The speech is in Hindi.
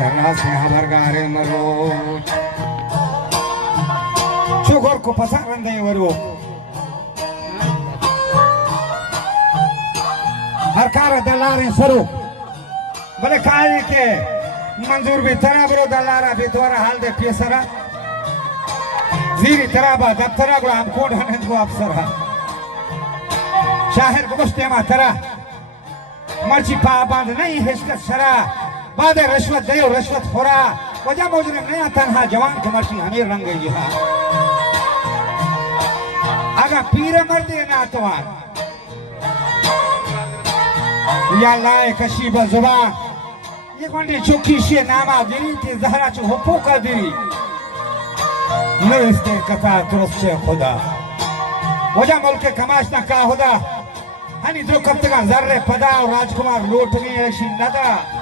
Terasa habargare maro Chugor ko pasaran de waru Harkar dalare saru Bale kai ke manzur bi tara bro dalara bi twara hal de pesara Ziri taraba daftara bro am kod hanen ko afsara Shahir ko mustema tara Marchi pa band nahi hishkat shara बाद रिश्वत दे और रिश्वत खोरा वजह मुजरिम नया तन्हा जवान के मर्ची अमीर रंग गई है अगर पीरे मर्दे ना तो या लाए कशीब जुबान ये कौन चुकी शे नामा दिरी थी जहरा चु हुपू का दिरी न इसके कथा तुरस्त से खुदा वजह मुल्क के कमाश ना का खुदा हनी द्रुकप्तगा जर्रे पदा और राजकुमार लूटनी ऐसी नदा